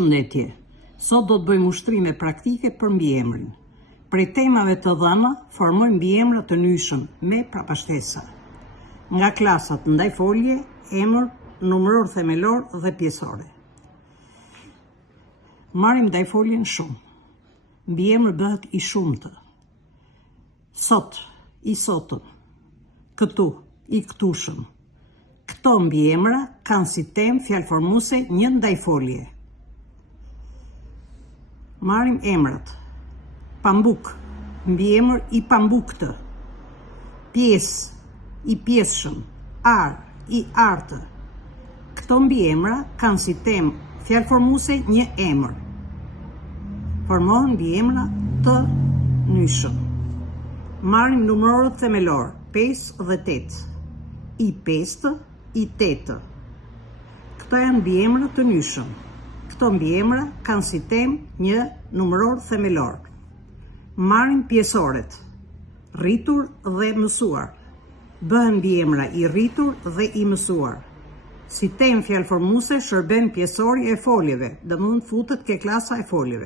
Përshëndetje. Sot do të bëjmë ushtrime praktike për mbiemrin. Prej temave të dhëna, formojmë mbiemra të nyshëm me prapashtesa. Nga klasat ndaj folje, emër, numëror themelor dhe pjesore. Marrim ndaj foljen shumë. Mbiemri bëhet i shumtë. Sot, i sotëm. Këtu, i këtushëm. Këto mbiemra kanë si temë fjalëformuese një ndajfolje. Marrim emrat. Pambuk, mbiemër i pambuktë. Pjesë, i pjesshëm. Ar, i artë. Këto mbiemra kanë si temë fjalëformuese një emër. Formohen mbiemra të nyshëm. Marrim numërorët themelor, 5 dhe 8. I 5, i 8. Këto janë mbiemra të nyshëm. Këto mbiemra kanë si temë një numëror themelor. Marrim pjesoret, rritur dhe mësuar. Bëhen mbiemra i rritur dhe i mësuar. Si temë fjalëformuese shërben pjesori e foljeve, domethënë futet ke klasa e foljeve.